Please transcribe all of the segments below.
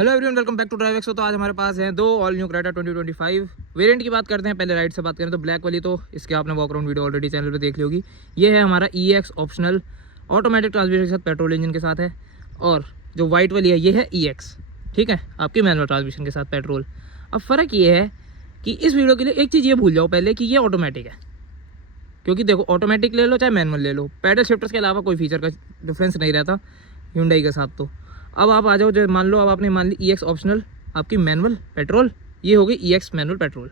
Hello everyone, welcome back to Drive Exo. तो आज हमारे पास हैं दो ऑल न्यू क्रेटा 2025 वेरिएंट की बात करते हैं। पहले राइट से बात करें तो ब्लैक वाली, तो इसके आपने walk around video already channel पे देख ली होगी। ये है हमारा EX ऑप्शनल ऑटोमेटिक ट्रांसमिशन के साथ पेट्रोल इंजन के साथ है, और जो वाइट वाली है ये है EX, ठीक है, आपकी मैनुअल ट्रांसमिशन के साथ पेट्रोल। अब फ़र्क ये है कि इस वीडियो के लिए एक चीज़ ये भूल जाओ पहले कि ये ऑटोमेटिक है, क्योंकि देखो ऑटोमेटिक ले लो चाहे मैनुअल ले लो, पैडल शिफ्टर्स के अलावा कोई फीचर का डिफरेंस नहीं रहता Hyundai के साथ। तो अब आप आ जाओ, जो मान लो अब आपने मान ली EX ऑप्शनल आपकी मैनुअल पेट्रोल, ये हो गई EX मैनुअल पेट्रोल।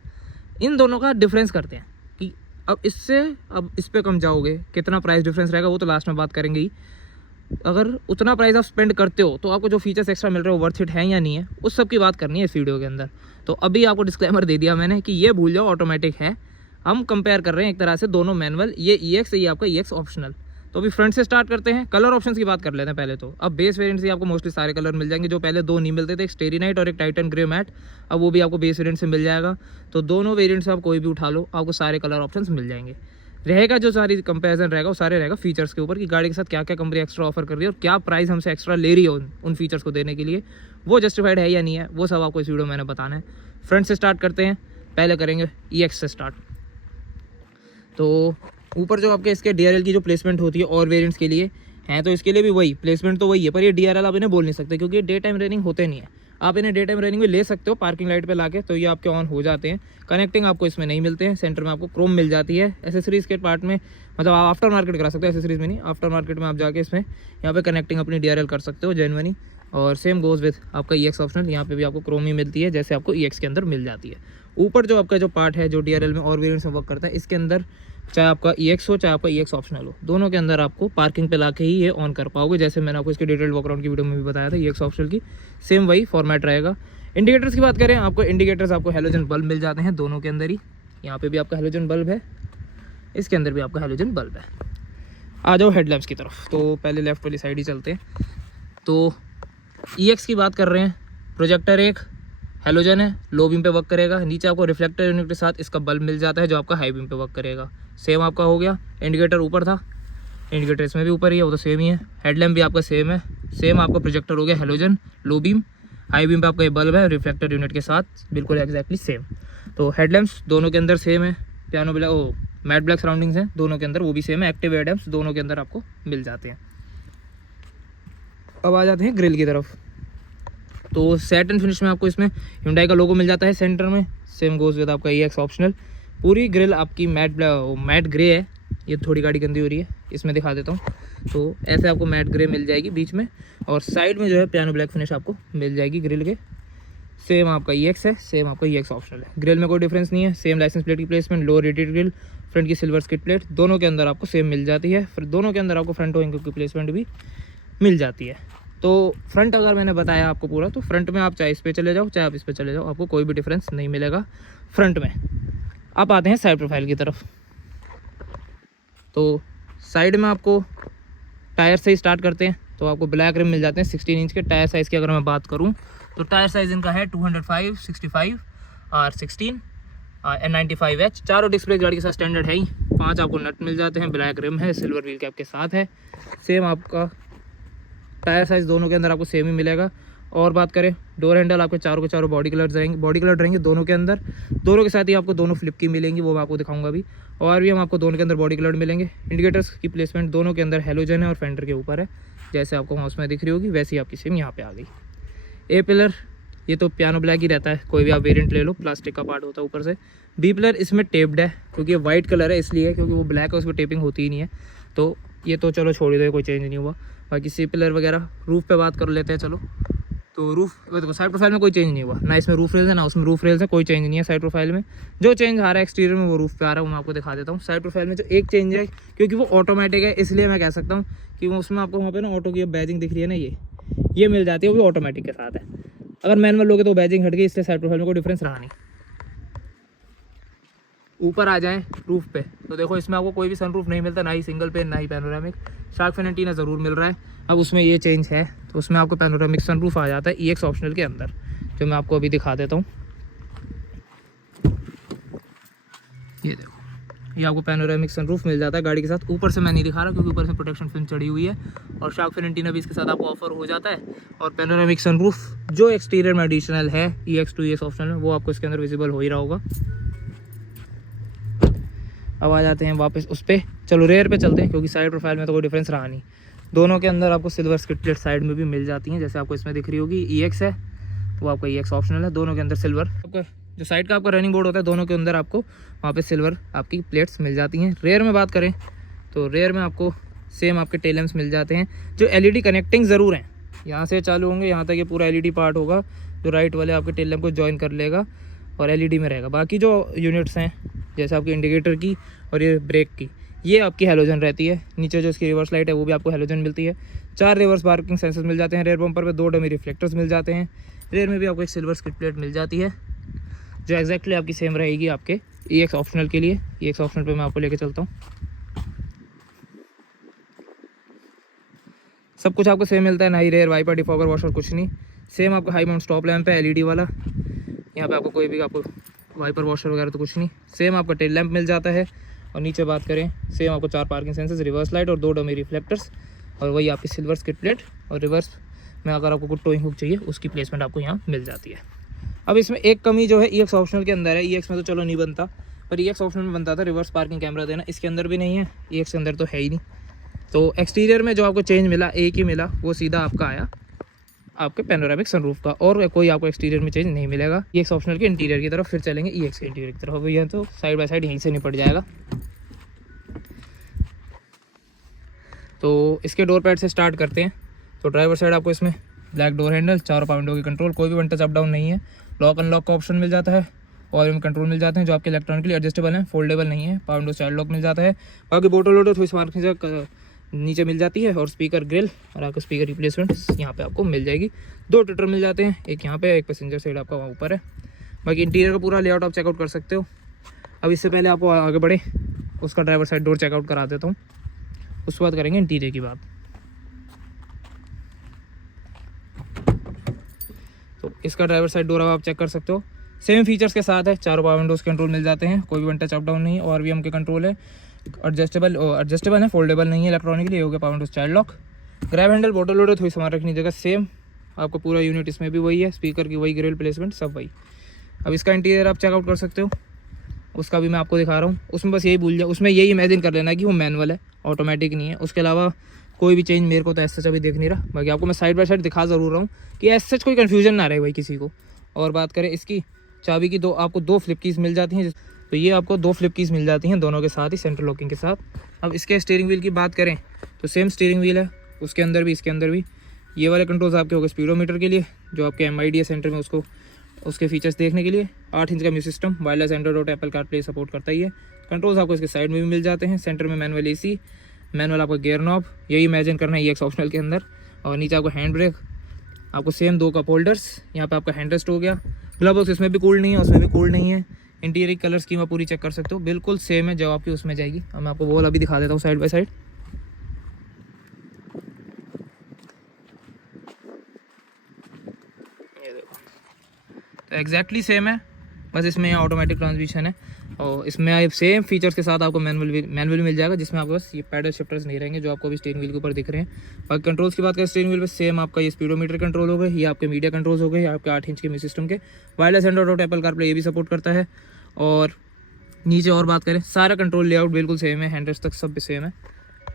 इन दोनों का डिफरेंस करते हैं कि अब इस पे कम जाओगे कितना प्राइस डिफरेंस रहेगा, वो तो लास्ट में बात करेंगे ही। अगर उतना प्राइस आप स्पेंड करते हो तो आपको जो फीचर्स एक्स्ट्रा मिल रहे हो वर्थ इट है या नहीं है, उस सब की बात करनी है इस वीडियो के अंदर। तो अभी आपको डिस्क्लेमर दे दिया मैंने कि ये भूल जाओ ऑटोमेटिक है, हम कंपेयर कर रहे हैं एक तरह से दोनों मैनुअल, ये EX ये आपका EX ऑप्शनल। तो अभी फ्रंट से स्टार्ट करते हैं। कलर ऑप्शंस की बात कर लेते हैं पहले। तो अब बेस वेरिएंट से आपको मोस्टली सारे कलर मिल जाएंगे, जो पहले दो नहीं मिलते थे, एक स्टेरी नाइट और एक टाइटन ग्रे मैट, अब वो भी आपको बेस वेरिएंट से मिल जाएगा। तो दोनों वेरिएंट से आप कोई भी उठा लो, आपको सारे कलर ऑप्शंस मिल जाएंगे। रहेगा जो सारी कंपैरिजन रहेगा वो सारे रहेगा फीचर्स के ऊपर, कि गाड़ी के साथ क्या क्या कंपनी एक्स्ट्रा ऑफर कर रही है और क्या प्राइस हमसे एक्स्ट्रा ले रही है उन फीचर्स को देने के लिए, वो जस्टिफाइड है या नहीं है, वो सब आपको इस वीडियो में मैंने बताना है। फ्रंट से स्टार्ट करते हैं, पहले करेंगे EX से स्टार्ट। तो ऊपर जो आपके इसके DRL की जो प्लेसमेंट होती है और वेरिएंट्स के लिए हैं, तो इसके लिए भी वही प्लेसमेंट तो वही है, पर ये DRL आप इन्हें बोल नहीं सकते क्योंकि डे टाइम रनिंग होते नहीं है। आप इन्हें डे टाइम रनिंग में ले सकते हो पार्किंग लाइट पे लाके, तो ये आपके ऑन हो जाते हैं। कनेक्टिंग आपको इसमें नहीं मिलते हैं, सेंटर में आपको क्रोम मिल जाती है। एसेसरीज़ के पार्ट में मतलब आप आफ्टर मार्केट करा सकते हो, एसेसरीज़ में नहीं, आफ्टर मार्केट में आप जाके इसमें यहाँ पे कनेक्टिंग अपनी DRL कर सकते हो जेन्युइनली। और सेम गोज़ विद आपका EX ऑप्शनल, यहाँ पे भी आपको क्रोम ही मिलती है जैसे आपको EX के अंदर मिल जाती है। ऊपर जो आपका जो पार्ट है जो DRL में और वेरिएंट्स में वर्क करता है, इसके अंदर चाहे आपका EX हो चाहे आपका EX ऑप्शनल हो, दोनों के अंदर आपको पार्किंग पे लाके ही ये ऑन कर पाओगे। जैसे मैंने आपको इसके डिटेल वॉक अराउंड की वीडियो में भी बताया था, EX ऑप्शनल की सेम वही फॉर्मेट रहेगा। इंडिकेटर्स की बात करें, आपको इंडिकेटर्स आपको हेलोजन बल्ब मिल जाते हैं दोनों के अंदर ही। यहाँ पे भी आपका हेलोजन बल्ब है, इसके अंदर भी आपका हेलोजन बल्ब है। आ जाओ हेडलैम्प्स की तरफ, तो पहले लेफ्ट वाली साइड ही चलते हैं। तो EX की बात कर रहे हैं, प्रोजेक्टर एक हेलोजन है, लो बीम पे वर्क करेगा। नीचे आपको रिफ्लेक्टर यूनिट के साथ इसका बल्ब मिल जाता है जो आपका हाई बीम पे वर्क करेगा। सेम आपका हो गया। इंडिकेटर ऊपर था, इंडिकेटर इसमें भी ऊपर ही है, वो तो सेम ही है। हेडलैम्प भी आपका सेम है, सेम आपका प्रोजेक्टर हो गया halogen, low beam, high beam पे आपका ये बल्ब है रिफ्लेक्टर यूनिट के साथ, बिल्कुल एग्जैक्टली सेम। तो हेडलैम्प्स दोनों के अंदर सेम है, piano black matte black surroundings हैं दोनों के अंदर, वो भी सेम है। एक्टिव हेडलैम्प्स दोनों के अंदर आपको मिल जाते हैं। अब आ जाते हैं ग्रिल की तरफ। तो सेट एंड फिनिश में आपको इसमें Hyundai का लोगो मिल जाता है सेंटर में, सेम गोज़ विद आपका EX ऑप्शनल। पूरी ग्रिल आपकी मैट ग्रे है, ये थोड़ी गाड़ी गंदी हो रही है, इसमें दिखा देता हूँ। तो ऐसे आपको मैट ग्रे मिल जाएगी बीच में, और साइड में जो है पियानो ब्लैक फिनिश आपको मिल जाएगी ग्रिल के। सेम आपका EX है, सेम आपका EX ऑप्शनल है। ग्रिल में कोई डिफरेंस नहीं है, सेम लाइसेंस प्लेट की प्लेसमेंट, लो रेटेड ग्रिल, फ्रंट की सिल्वर स्किड प्लेट दोनों के अंदर आपको सेम मिल जाती है। फिर दोनों के अंदर आपको फ्रंट विंग की प्लेसमेंट भी मिल जाती है। तो फ्रंट अगर मैंने बताया आपको पूरा, तो फ्रंट में आप चाहे इस पे चले जाओ चाहे आप इस पे चले जाओ, आपको कोई भी डिफरेंस नहीं मिलेगा फ्रंट में। अब आते हैं साइड प्रोफाइल की तरफ। तो साइड में आपको टायर से ही स्टार्ट करते हैं। तो आपको ब्लैक रिम मिल जाते हैं 16 इंच के। टायर साइज़ की अगर मैं बात करूं तो टायर साइज़ इनका है 205, 65, R16 N95H। चारों डिस्प्ले गाड़ी के साथ स्टैंडर्ड है ही। 5 आपको नट मिल जाते हैं, ब्लैक रिम है, सिल्वर व्हील कैप के साथ है। सेम आपका टायर साइज़ दोनों के अंदर आपको सेम ही मिलेगा। और बात करें डोर हैंडल, आपके चारों के चारों बॉडी कलर रहेंगे दोनों के अंदर। दोनों के साथ ही आपको दोनों फ्लिप की मिलेंगी, वो मैं आपको दिखाऊंगा अभी। और भी हम आपको दोनों के अंदर बॉडी कलर मिलेंगे। इंडिकेटर्स की प्लेसमेंट दोनों के अंदर हेलोजन है और फेंडर के ऊपर है, जैसे आपको हाउस में दिख रही होगी वैसे ही आपकी सेम यहाँ पे आ गई। ए पिलर ये तो पियानो ब्लैक ही रहता है, कोई भी आप वेरिएंट ले लो, प्लास्टिक का पार्ट होता है ऊपर से। बी पिलर इसमें टेप्ड है क्योंकि ये वाइट कलर है इसलिए, क्योंकि वो ब्लैक है उसमें टेपिंग होती ही नहीं है। तो ये तो चलो छोड़ दो, कोई चेंज नहीं हुआ। बाकी सी पिलर वगैरह, रूफ पे बात कर लेते हैं चलो। तो रूफ देखो, साइड प्रोफाइल में कोई चेंज नहीं हुआ, ना इसमें रूफ रेल्स है ना उसमें रूफ रेल्स है, कोई चेंज नहीं है साइड प्रोफाइल में। जो चेंज आ रहा है एक्सटीरियर में वो रूफ पे आ रहा है, वो मैं आपको दिखा देता हूँ। साइड प्रोफाइल में जो एक चेंज है, क्योंकि वो ऑटोमेटिक है इसलिए मैं कह सकता हूँ कि वो उसमें आपको वहाँ पे ना ऑटो की बैजिंग दिख रही है ना, ये मिल जाती है, वो भी ऑटोमेटिक के साथ है। अगर मैनुअल लोगे तो बैजिंग हट गई, इसलिए साइड प्रोफाइल में कोई डिफरेंस रहा नहीं। ऊपर आ जाएं रूफ पे, तो देखो इसमें आपको कोई भी सनरूफ नहीं मिलता, ना ही सिंगल पे ना ही पैनोरामिक। शार्क फिन एंटीना ज़रूर मिल रहा है, अब उसमें ये चेंज है, तो उसमें आपको पैनोरामिक सनरूफ आ जाता है EX ऑप्शनल के अंदर, जो मैं आपको अभी दिखा देता हूँ। ये देखो ये आपको पैनोरामिक सनरूफ मिल जाता है गाड़ी के साथ। ऊपर से मैं नहीं दिखा रहा क्योंकि ऊपर से प्रोटेक्शन फिल्म चढ़ी हुई है, और शार्क फिन एंटीना भी इसके साथ आपको ऑफर हो जाता है। और पैनोरामिक सनरूफ जो एक्सटीरियर में एडिशनल है EX2 EX ऑप्शनल में, वो आपको इसके अंदर विजिबल हो ही रहा होगा। अब आ जाते हैं वापस उस पर, चलो रेयर पे चलते हैं क्योंकि साइड प्रोफाइल में तो कोई डिफरेंस रहा नहीं। दोनों के अंदर आपको सिल्वर स्किड प्लेट साइड में भी मिल जाती हैं, जैसे आपको इसमें दिख रही होगी EX है वो आपका EX ऑप्शनल है। दोनों के अंदर सिल्वर, आपका जो साइड का आपका रनिंग बोर्ड होता है दोनों के अंदर आपको वहाँ पे सिल्वर आपकी प्लेट्स मिल जाती हैं। रेयर में बात करें तो रेयर में आपको सेम आपके टेल लैंप्स मिल जाते हैं जो LED कनेक्टिंग ज़रूर हैं, यहाँ से चालू होंगे यहाँ तक ये पूरा LED पार्ट होगा जो राइट वाले आपके टेल लैंप को ज्वाइन कर लेगा और LED में रहेगा। बाकी जो यूनिट्स हैं जैसे आपके इंडिकेटर की और ये ब्रेक की, ये आपकी हेलोजन रहती है। नीचे जो इसकी रिवर्स लाइट है वो भी आपको हेलोजन मिलती है। 4 रिवर्स पार्किंग सेंसर्स मिल जाते हैं रेयर बम्पर पे, 2 डमी रिफ्लेक्टर्स मिल जाते हैं। रेयर में भी आपको एक सिल्वर स्किड प्लेट मिल जाती है जो एग्जैक्टली आपकी सेम रहेगी आपके EX ऑप्शनल के लिए। EX ऑप्शनल पे मैं आपको लेके चलता हूँ। सब कुछ आपको सेम मिलता है, ना ही रेयर वाइपर डिफॉगर वॉशर कुछ नहीं। सेम आपको हाई माउंट स्टॉप लैंप है LED वाला, यहाँ पे आपको कोई भी आपको वाइपर वॉशर वगैरह तो कुछ नहीं। सेम आपका टेल लैंप मिल जाता है। और नीचे बात करें सेम आपको 4 पार्किंग सेंसर्स, रिवर्स लाइट और 2 डमी रिफ्लेक्टर्स, और वही आपकी सिल्वर स्किड प्लेट। और रिवर्स में अगर आपको कुछ टोइंग हुक चाहिए उसकी प्लेसमेंट आपको यहाँ मिल जाती है। अब इसमें एक कमी जो है EX ऑप्शनल के अंदर है, EX में तो चलो नहीं बनता, पर EX ऑप्शनल में बनता था रिवर्स पार्किंग कैमरा देना, इसके अंदर भी नहीं है, EX के अंदर तो है ही नहीं। तो एक्सटीरियर में जो आपको चेंज मिला एक ही मिला, वो सीधा आपका आया आपके पैनोरामिक सनरूफ का, और कोई आपको एक्सटीरियर में चेंज नहीं मिलेगा। EX ऑप्शनल के इंटीरियर की तरफ फिर चलेंगे EX के इंटीरियर की तरफ। अब यह तो साइड बाय साइड यहीं से निपट जाएगा। तो इसके डोर पैड से स्टार्ट करते हैं। तो ड्राइवर साइड आपको इसमें black door handle, 4 power window की कंट्रोल, कोई भी वन टच अप डाउन नहीं है। लॉक अनलॉक का ऑप्शन मिल जाता है, वॉल्यूम कंट्रोल मिल जाते हैं जो आपके इलेक्ट्रॉनिकली एडजस्टेबल हैं, फोल्डेबल नहीं है। पावर विंडो चाइल्ड लॉक मिल जाता है। बाकी बोटल वोटल थोड़ी स्मार्ट नीचे मिल जाती है, और स्पीकर ग्रिल और आपको स्पीकर रिप्लेसमेंट यहाँ पे आपको मिल जाएगी। 2 ट्विटर मिल जाते हैं, एक यहाँ पे, एक पैसेंजर साइड आपका वहाँ ऊपर है। बाकी इंटीरियर का पूरा लेआउट आप चेकआउट कर सकते हो। अब इससे पहले आपको आगे बढ़े उसका ड्राइवर साइड डोर चेकआउट करा देता हूँ, उसके बाद करेंगे इंटीरियर की बात। तो इसका ड्राइवर साइड डोर अब आप चेक कर सकते हो, सेम फीचर्स के साथ है। 4 पावर विंडोज़ कंट्रोल मिल जाते हैं, कोई भी वन टच अप डाउन नहीं है। और VM के कंट्रोल है, एडजस्टेबल है, फोल्डेबल नहीं है इलेक्ट्रॉनिकली। ये हो गया power Windows child lock. Grab handle, bottle loader, थोड़ी सामान रखनी जगह सेम आपको पूरा यूनिट इसमें भी वही है। स्पीकर की वही ग्रिल प्लेसमेंट सब वही। अब इसका इंटीरियर आप चेकआउट कर सकते हो, उसका भी मैं आपको दिखा रहा हूँ। उसमें बस यही भूल जाओ, उसमें यही इमेजिन कर लेना कि वो मैनुअल है, ऑटोमेटिक नहीं है। उसके अलावा कोई भी चेंज मेरे को तो ऐसा अभी देख नहीं रहा। बाकी आपको मैं साइड बाय साइड दिखा ज़रूर रहा हूँ कि ऐसा कोई कन्फ्यूजन ना रहे भाई किसी को। और बात करें इसकी चाबी की, आपको 2 फ्लिप कीज़ मिल जाती हैं। तो ये आपको 2 फ्लिप कीज़ मिल जाती हैं दोनों के साथ ही, सेंट्रल लॉकिंग के साथ। अब इसके स्टीयरिंग व्हील की बात करें तो सेम स्टीयरिंग व्हील है, उसके अंदर भी इसके अंदर भी। ये वाले कंट्रोल्स आपके हो गए स्पीडोमीटर के लिए, जो आपके MID है सेंटर में, उसको उसके फीचर्स देखने के लिए। 8 इंच का म्यूजिक सिस्टम, वायरलेस एंड्रॉइड और एप्पल कारप्ले सपोर्ट करता ही है। कंट्रोल्स आपको इसके साइड में भी मिल जाते हैं। सेंटर में मैनुअल AC, मैनुअल आपका गियर नॉब, यही इमेजिन करना है EX ऑप्शनल के अंदर। और नीचे आपको हैंड ब्रेक, आपको सेम 2 कप होल्डर्स, यहाँ पे आपका हैंड रेस्ट हो गया। ग्लव बॉक्स इसमें भी कूल्ड नहीं है, उसमें भी कूल्ड नहीं है। इंटीरियर कलर स्कीम आप पूरी चेक कर सकते हो, बिल्कुल सेम है जो आपकी उसमें जाएगी। अब मैं आपको वो वाला भी दिखा देता हूँ साइड बाय साइड। ये देखो, तो एग्जैक्टली सेम है, बस इसमें ऑटोमेटिक ट्रांसमिशन है। और इसमें सेम फीचर्स के साथ आपको मैनुअल मिल जाएगा, जिसमें आपको बस ये पैडल शिफ्टर्स नहीं रहेंगे जो आपको भी स्टीयरिंग व्हील के ऊपर दिख रहे हैं। बाकी कंट्रोल्स की बात करें स्टीयरिंग व्हील पे सेम आपका ये स्पीडोमीटर कंट्रोल हो गए, ये आपके मीडिया कंट्रोल्स हो गए, आपके 8 इंच के म्यूजिक सिस्टम के। वायरलेस एंड्रॉइड और एप्पल कारप्ले ये भी सपोर्ट करता है। और नीचे और बात करें, सारा कंट्रोल लेआउट बिल्कुल सेम है, हैंडल्स तक सब सेम है।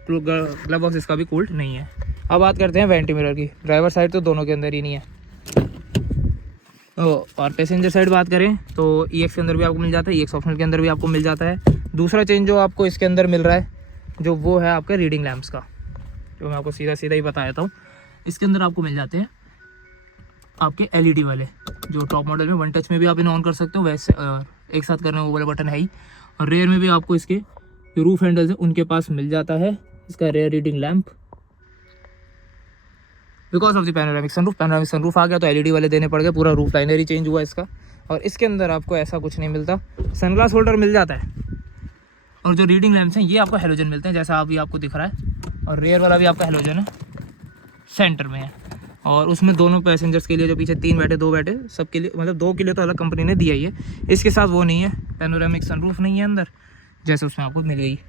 ग्लव बॉक्स इसका भी कूल्ड नहीं है। अब बात करते हैं वेंटी मिरर की। ड्राइवर साइड तो दोनों के अंदर ही नहीं है। और पैसेंजर साइड बात करें तो EX के अंदर भी आपको मिल जाता है, EX ऑप्शनल के अंदर भी आपको मिल जाता है। दूसरा चेंज जो आपको इसके अंदर मिल रहा है जो वो है आपका रीडिंग लैंप्स का, जो मैं आपको सीधा ही बता देता हूँ। इसके अंदर आपको मिल जाते हैं आपके LED वाले, जो टॉप मॉडल में 1 टच में भी आप इन्हें ऑन कर सकते हो, वैसे एक साथ करने वो वाला बटन है ही। और रेयर में भी आपको इसके जो रूफ हैंडल्स हैं उनके पास मिल जाता है इसका rear reading lamp. Because of the panoramic sunroof आ गया तो LED वाले देने पड़ गए, पूरा रूफ लाइनर ही चेंज हुआ इसका। और इसके अंदर आपको ऐसा कुछ नहीं मिलता। सनग्लास होल्डर मिल जाता है, और जो रीडिंग लैंप्स हैं ये आपको हेलोजन मिलते हैं, जैसा अभी आपको दिख रहा है। और रेयर वाला भी आपका हेलोजन है, सेंटर में है। और उसमें दोनों पैसेंजर्स के लिए जो पीछे 3 बैठे 2 बैठे सबके लिए, मतलब 2 के लिए तो अलग कंपनी ने दिया ही है। इसके साथ वो नहीं है, पैनोरामिक सनरूफ नहीं है अंदर। जैसे उसमें आपको मिल गई।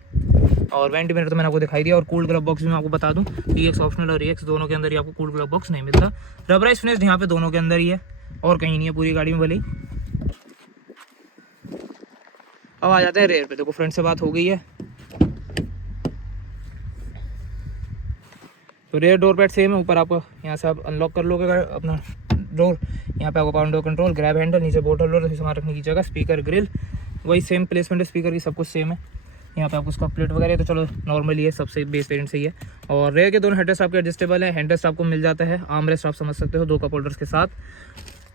और वेंट मिरर तो मैंने आपको दिखाई दिया। और कूल्ड ग्लव बॉक्स भी मैं आपको बता दूं, EX ऑप्शनल और EX दोनों के अंदर ही आपको कूल्ड ग्लव बॉक्स नहीं मिलता। रबराइज फिनिश यहाँ पे दोनों के अंदर ही है और कहीं नहीं है पूरी गाड़ी में भले ही। अब आ जाते हैं रेयर पे। देखो फ्रंट से बात हो गई है, तो रेयर डोर पैड सेम है। ऊपर आपको यहाँ से आप अनलॉक कर लोगे अपना डोर। यहाँ पे आपको power door control, grab handle, नीचे बोतल डोर, सामान रखने की जगह, स्पीकर ग्रिल, वही सेम प्लेसमेंट है स्पीकर की, सब कुछ सेम है। यहाँ पे आपको उसका प्लेट वगैरह तो चलो नॉर्मली है, सबसे बेस वेरिएंट से ही है। और रेयर के दोनों हेडरेस्ट आपके एडजस्टेबल है। हैंडरेस्ट आपको मिल जाता है, आर्म रेस्ट आप समझ सकते हो 2 कप होल्डर्स के साथ।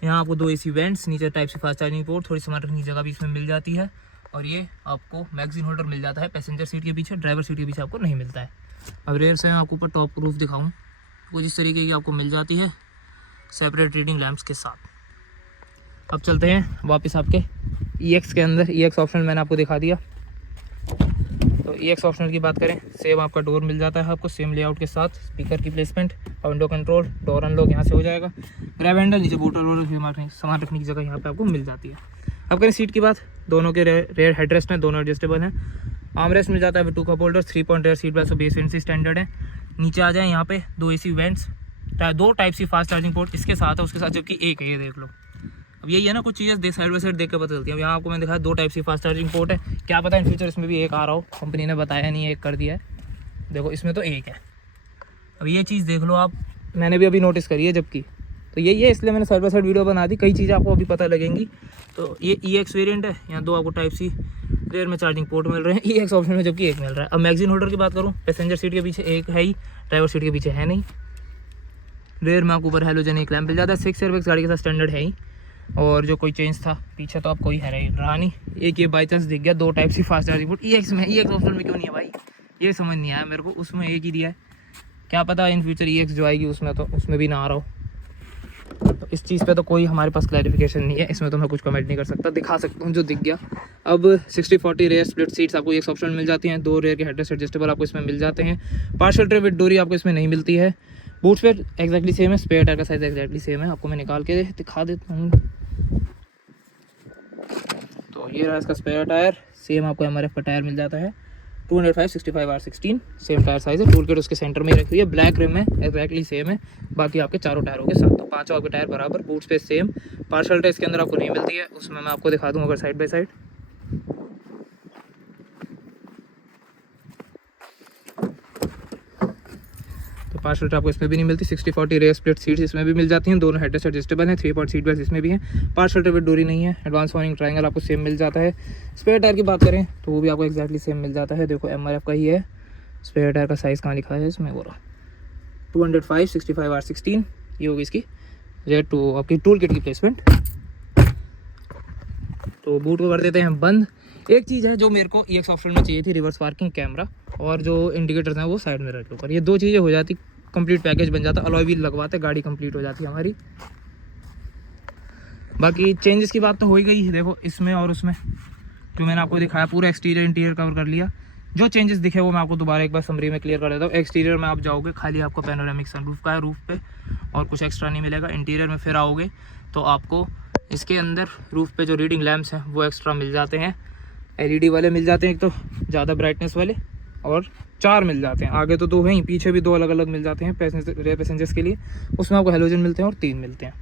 यहाँ आपको 2 AC वेंट्स, नीचे टाइप से फास्ट चार्जिंग पोर्ट, थोड़ी सामान रखने की जगह भी इसमें मिल जाती है। और ये आपको मैगजीन होल्डर मिल जाता है पैसेंजर सीट के पीछे, ड्राइवर सीट के पीछे आपको नहीं मिलता है। अब रेयर से मैं आपको ऊपर टॉप रूफ दिखाऊँ, कुछ इस तरीके की आपको मिल जाती है सेपरेट रीडिंग लैंप्स के साथ। अब चलते हैं वापस आपके EX के अंदर। EX ऑप्शनल मैंने आपको दिखा दिया। तो EX ऑप्शनल की बात करें, सेम आपका डोर मिल जाता है आपको सेम लेआउट के साथ, स्पीकर की placement, window control, door unlock यहाँ से हो जाएगा, ग्रैब हैंडल, नीचे बोतल वोटल सामान रखने की जगह यहाँ पे आपको मिल जाती है। अब करें सीट की बात, दोनों के रेयर हेडरेस्ट हैं, दोनों एडजस्टेबल हैं। आर्म रेस्ट मिल जाता है 2 cup holder, 3 point rear seat belt, base variant से स्टैंडर्ड है। नीचे आ जाए यहाँ पे 2 AC vents, 2 type C fast charging port इसके साथ है, उसके साथ जबकि एक है, ये देख लो। अब यही है ना, कुछ चीज़ें साइड बाई साइड देख के पता चलती है। अब यहाँ आपको मैंने दिखाया 2 type C fast charging port है, क्या पता इन फ्यूचर इसमें भी एक आ रहा हो, कंपनी ने बताया नहीं है, एक कर दिया है। देखो इसमें तो एक है। अब ये चीज़ देख लो आप, मैंने भी अभी नोटिस करी है जबकि, तो यही है, इसलिए मैंने साइड बाई साइड वीडियो बना दी, कई चीज़ें आपको अभी पता लगेंगी। तो ये EX वेरिएंट है, यहाँ 2 आपको टाइप सी रेयर में चार्जिंग पोर्ट मिल रहे हैं, EX ऑप्शन में जबकि एक मिल रहा है। अब मैगजीन होल्डर की बात करूँ, पैसेंजर सीट के पीछे एक है ही, ड्राइवर सीट के पीछे है नहीं। रेयर में आपको ऊपर हेलोजन एक लैंप मिल जाता है, 6 एयरबैग्स गाड़ी के साथ स्टैंडर्ड है ही। और जो कोई चेंज था पीछे तो आप कोई है रहा नहीं, एक ये बाई चांस दिख गया 2 type C fast charging port EX में। EX ऑप्शन में क्यों नहीं है भाई, ये समझ नहीं आया मेरे को, उसमें एक ही दिया है, क्या पता इन फ्यूचर EX जो आएगी उसमें तो उसमें भी ना आ रहा हो। तो इस चीज़ पे तो कोई हमारे पास क्लैरिफिकेशन नहीं है, इसमें तो मैं कुछ कमेंट नहीं कर सकता, दिखा सकता हूँ जो दिख गया। अब 60-40 रेयर स्प्लिट सीट्स आपको EX ऑप्शन मिल जाती हैं, 2 रेयर के हेडरेस्ट एडजस्टेबल आपको इसमें मिल जाते हैं। पार्शियल ट्रे विद डोरी आपको इसमें नहीं मिलती है। बूट स्पेयर एक्जैक्टली सेम है, स्पेयर टायर का साइज एक्जैक्टली सेम है, आपको मैं निकाल के दिखा देता हूँ। तो ये रहा इसका स्पेयर टायर, सेम आपको MRF का टायर मिल जाता है, 205/65R16 सेम टायर साइज है। टूल किट उसके सेंटर में ही रखी हुई है, ब्लैक रिम है, एक्जैक्टली सेम है बाकी आपके चारों टायरों के साथ, तो 5 आपके टायर बराबर। Boot space same. Partial tray इसके अंदर आपको नहीं मिलती है, उसमें मैं आपको दिखा दूँ अगर साइड बाई साइड। तो पार्शियल ट्रे आपको इसमें भी नहीं मिलती। 60-40 रेयर स्प्लिट सीट्स इसमें भी मिल जाती हैं, दोनों हेडरेस्ट एडजस्टेबल हैं, 3 पॉइंट सीट बेल्ट इसमें भी हैं। पार्शियल ट्रे विद डोरी नहीं है। एडवांस वार्निंग ट्रायंगल आपको सेम मिल जाता है। स्पेयर टायर की बात करें तो वो भी आपको एक्जैक्टली सेम मिल जाता है, देखो MRF का ही है। स्पेयर टायर का साइज़ कहाँ लिखा है इसमें, वो रहा 205/65R16, ये होगी इसकी रेयर टू आपकी टूल किट की प्लेसमेंट। तो बूट को कर देते हैं बंद। एक चीज़ है जो मेरे को EX ऑप्शन में चाहिए थी, रिवर्स पार्किंग कैमरा और जो इंडिकेटर्स हैं वो साइड मिरर के ऊपर, ये 2 चीज़ें हो जाती कंप्लीट पैकेज बन जाता, अलॉय व्हील लगवाते गाड़ी कंप्लीट हो जाती हमारी। बाकी चेंजेस की बात तो हो ही गई, देखो इसमें और उसमें जो मैंने आपको दिखाया, पूरा एक्सटीरियर इंटीरियर कवर कर लिया। जो चेंजेस दिखे वो मैं आपको दोबारा एक बार समरी में क्लियर कर देता हूँ। एक्सटीरियर में आप जाओगे, खाली आपको पैनोरामिक सनरूफ का है रूफ पे और कुछ एक्स्ट्रा नहीं मिलेगा। इंटीरियर में फिर आओगे तो आपको इसके अंदर रूफ पे जो रीडिंग लैंप्स हैं वो एक्स्ट्रा मिल जाते हैं, LED वाले मिल जाते हैं, एक तो ज़्यादा ब्राइटनेस वाले, और 4 मिल जाते हैं। आगे तो 2 हैं ही, पीछे भी 2 अलग अलग मिल जाते हैं रेयर पैसेंजर्स के लिए, उसमें आपको हेलोजन मिलते हैं और 3 मिलते हैं।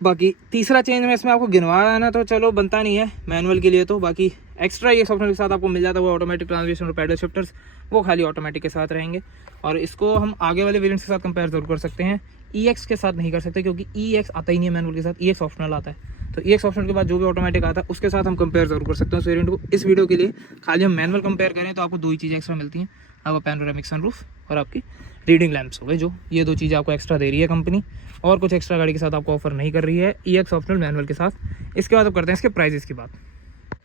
बाकी तीसरा चेंज में इसमें आपको गिनवाया ना तो चलो बनता नहीं है मैनुअल के लिए, तो बाकी एक्स्ट्रा ये ऑप्शन के साथ आपको मिल जाता है वो ऑटोमेटिक ट्रांसमिशन और पैडल शिफ्टर्स, वो खाली ऑटोमेटिक के साथ रहेंगे। और इसको हम आगे वाले वेरिएंट्स के साथ कंपेयर जरूर कर सकते हैं, EX के साथ नहीं कर सकते क्योंकि EX आता ही नहीं है मैनुअल के साथ, EX ऑप्शनल आता है। तो EX ऑप्शन के बाद जो भी ऑटोमेटिक आता है उसके साथ हम कंपेयर जरूर कर सकते हैं उस वेरिएंट को। इस वीडियो के लिए खाली हम मैनुअल कंपेयर करें तो आपको 2 ही चीज़ें एक्स्ट्रा मिलती हैं, आपको पैनोरामिक सनरूफ और आपकी रीडिंग लैंप्स हो गए, जो ये 2 चीज़ें आपको एक्स्ट्रा दे रही है कंपनी, और कुछ एक्स्ट्रा गाड़ी के साथ आपको ऑफर नहीं कर रही है EX ऑप्शनल मैनुअल के साथ। इसके बाद अब करते हैं इसके प्राइजेस की बात।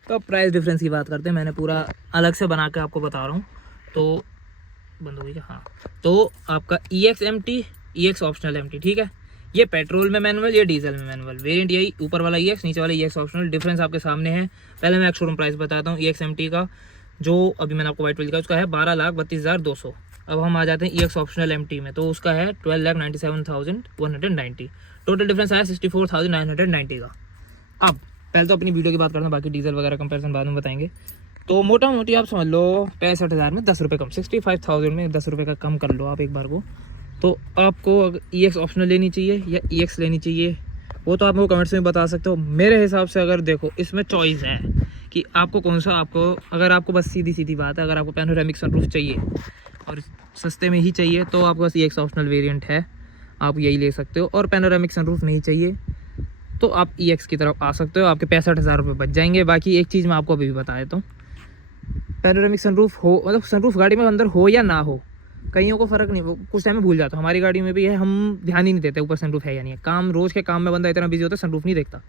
तो अब प्राइस डिफरेंस की बात करते हैं, मैंने पूरा अलग से बना के आपको बता रहा हूँ। तो बंद हो गई, हाँ। तो आपका EX MT, EX optional MT, ठीक है, ये पेट्रोल में मैनुअल, ये डीजल में मैनुअल। वेरिएंट यही, ऊपर वाला EX, नीचे वाला EX ऑप्शनल। डिफरेंस आपके सामने है। पहले मैं एक शोरूम प्राइस बताता हूँ EX MT का, जो अभी मैंने आपको वाइट में लिखा उसका है 12,32,200। अब हम आ जाते हैं EX ऑप्शनल MT में, तो उसका है 12,97,190। टोटल डिफरेंस आया 64,990 का। अब पहले तो अपनी वीडियो की बात करते हैं, बाकी डीजल वगैरह कंपैरिजन बाद में बताएंगे। तो मोटा मोटी आप समझ लो 65,000 में 10 रुपये कम, 65,000 में 10 रुपये का कम कर लो आप एक बार को। तो आपको EX ऑप्शनल लेनी चाहिए या EX लेनी चाहिए, वो तो आप मेरे को कमेंट्स में बता सकते हो। मेरे हिसाब से अगर देखो इसमें चॉइस है कि आपको कौन सा, आपको अगर आपको बस सीधी सीधी बात है, अगर आपको पैनोरामिक सनरूफ चाहिए और सस्ते में ही चाहिए तो आपके पास EX ऑप्शनल वेरिएंट है, आप यही ले सकते हो। और पैनोरामिक सनरूफ नहीं चाहिए तो आप EX की तरफ आ सकते हो, आपके 65,000 रुपये बच जाएंगे। बाकी एक चीज़ मैं आपको अभी भी बता देता हूँ, पैनोरामिक सनरूफ हो मतलब सनरूफ गाड़ी में अंदर हो या ना हो, कईयों को फ़र्क नहीं, वो कुछ टाइम में भूल जाता हूँ। हमारी गाड़ी में भी है, हम ध्यान ही नहीं देते ऊपर सनरूफ है या नहीं है। काम रोज़ के काम में बंदा इतना बिजी होता है सनरूफ नहीं देखता।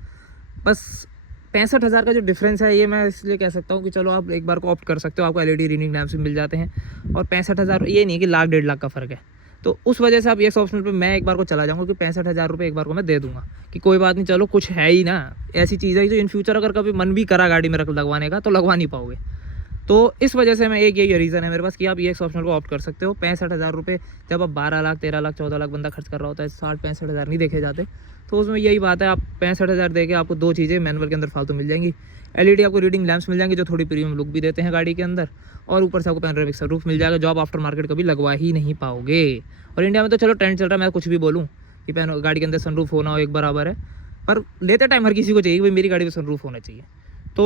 बस 65,000 का जो डिफरेंस है ये मैं इसलिए कह सकता हूँ कि चलो आप एक बार को ऑप्ट कर सकते हो, आपको LED रीडिंग लैंप्स भी मिल जाते हैं। और 65,000 ये नहीं है कि लाख 1.5 लाख का फ़र्क है, तो उस वजह से आप EX ऑप्शनल पे मैं एक बार को चला जाऊँगा कि 65,000 रुपये एक बार को मैं दे दूँगा कि कोई बात नहीं, चलो कुछ है ही ना, ऐसी चीज़ है जो इन फ्यूचर अगर कभी मन भी करा गाड़ी में रख लगवाने का तो लगवा नहीं पाओगे। तो इस वजह से मैं एक यही रीज़न है मेरे पास कि आप EX ऑप्शनल को ऑप्ट कर सकते हो। 65,000 रुपये जब आप 12 लाख 13 लाख 14 लाख बंदा खर्च कर रहा होता है, 60-65,000 नहीं देखे जाते। तो उसमें यही बात है, आप 65,000 दे के आपको दो चीज़ें मैनुअल के अंदर फालतू मिल जाएंगी। LED आपको रीडिंग लैंप्स मिल जाएंगे जो थोड़ी प्रीमियम लुक भी देते हैं गाड़ी के अंदर, और ऊपर से आपको पैनोरामिक सनरूफ मिल जाएगा जो आप आफ्टर मार्केट कभी लगवा ही नहीं पाओगे। और इंडिया में तो चलो ट्रेंड चल रहा है, मैं कुछ भी बोलूँ कि गाड़ी के अंदर सनरूफ होना हो एक बराबर है, पर लेते टाइम हर किसी को चाहिए कि भाई मेरी गाड़ी में सनरूफ होना चाहिए। तो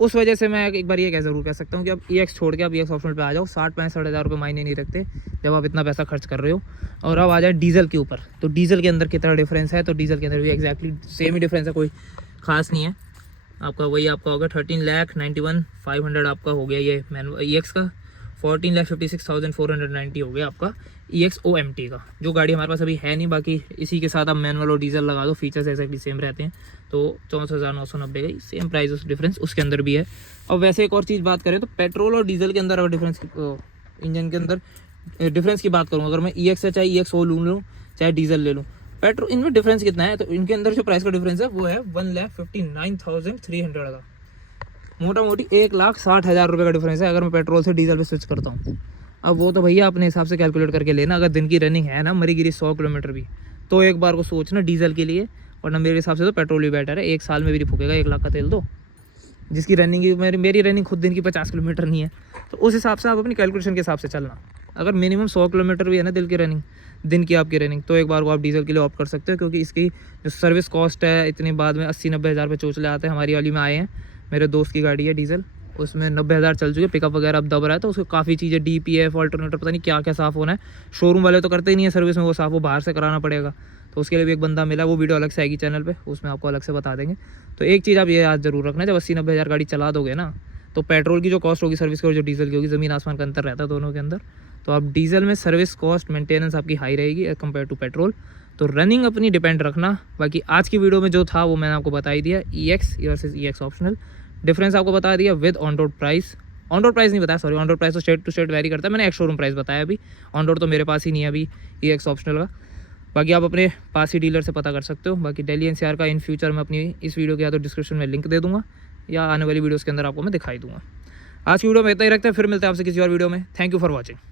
उस वजह से मैं एक बार ये ज़रूर कह सकता हूँ कि आप EX छोड़ के आप EX ऑप्शनल पे आ जाओ। 60-65,000 रुपये मायने नहीं रखते जब आप इतना पैसा खर्च कर रहे हो। और अब आ जाए डीजल के ऊपर, तो डीजल के अंदर कितना डिफरेंस है, तो डीजल के अंदर भी एग्जैक्टली सेम ही डिफरेंस है, कोई खास नहीं है। आपका वही आपका होगा 13,91,500 आपका हो गया ये EX का, 14,56,490 हो गया आपका EX OMT का, जो गाड़ी हमारे पास अभी है नहीं। बाकी इसी के साथ आप मैनुअल और डीजल लगा दो, फीचर्स एक्जैक्टली सेम रहते हैं। तो 64,990 का सेम प्राइस डिफरेंस उसके अंदर भी है। और वैसे एक और चीज़ बात करें तो पेट्रोल और डीजल के अंदर अगर डिफरेंस, इंजन के अंदर डिफरेंस की बात करूँ, अगर मैं EX से चाहे EX O लूँ चाहे डीजल ले लूँ, पेट्रोल इनमें डिफरेंस कितना है, तो इनके अंदर जो प्राइस का डिफरेंस है वो है 1,59,300 का, मोटा मोटी 1,60,000 रुपये का डिफरेंस है अगर मैं पेट्रोल से डीजल पे स्विच करता हूँ। अब वो तो भैया अपने हिसाब से कैलकुलेट करके लेना, अगर दिन की रनिंग है ना मरी गिरी 100 किलोमीटर भी, तो एक बार को सोचना डीजल के लिए, वरना मेरे हिसाब से तो पेट्रोल ही बेटर है। एक साल में भी नहीं फूकेगा 1 लाख का तेल, तो जिसकी रनिंग मेरी रनिंग खुद दिन की 50 किलोमीटर नहीं है, तो उस हिसाब से आप अपनी कैलकुलेशन के हिसाब से चलना। अगर मिनिमम 100 किलोमीटर भी है ना दिन की आपकी रनिंग, तो एक बार को आप डीजल के लिए ऑप्ट कर सकते हो, क्योंकि इसकी जो सर्विस कॉस्ट है इतनी बाद में 80-90 हज़ार रुपये चोचले आते हैं। हमारी वाली में आए हैं, मेरे दोस्त की गाड़ी है डीजल, उसमें 90,000 चल चुके, पिकअप वगैरह अब दब रहा है, तो उसको काफ़ी चीज़ें DPF अल्टरनेटर पता नहीं क्या क्या साफ़ होना है। शोरूम वाले तो करते ही नहीं है सर्विस में वो साफ़, वो बाहर से कराना पड़ेगा। तो उसके लिए भी एक बंदा मिला, वो वीडियो अलग से आएगी चैनल पे, उसमें आपको अलग से बता देंगे। तो एक चीज़ आप ये याद जरूर रखना, जब 80-90 हज़ार गाड़ी चला दोगे ना, तो पेट्रोल की जो कॉस्ट होगी सर्विस की और जो डीजल की होगी, ज़मीन आसमान का अंतर रहता है दोनों के अंदर। तो आप डीजल में सर्विस कॉस्ट मेंटेनेंस आपकी हाई रहेगी एज कम्पेयर टू पेट्रोल। तो रनिंग अपनी डिपेंड रखना। बाकी आज की वीडियो में जो था वो मैंने आपको बता ही दिया, EX versus EX optional difference आपको बता दिया with on road price. On road price नहीं बताया, सॉरी, ऑन रोड प्राइस तो स्टेट टू स्टेट वेरी करता है, मैंने एक्स शोरूम प्राइस बताया अभी। ऑन रोड तो मेरे पास ही नहीं है अभी EX ऑप्शनल का, बाकी आप अपने पास ही डीलर से पता कर सकते हो। बाकी दिल्ली NCR का इन फ्यूचर में अपनी इस वीडियो के या तो डिस्क्रिप्शन में लिंक दे दूँगा या आने वाली वीडियोज़ के अंदर आपको मैं दिखाई दूँगा। आज की वीडियो में इतना ही रखते हैं, फिर मिलते हैं आपसे किसी और वीडियो में। Thank you for watching.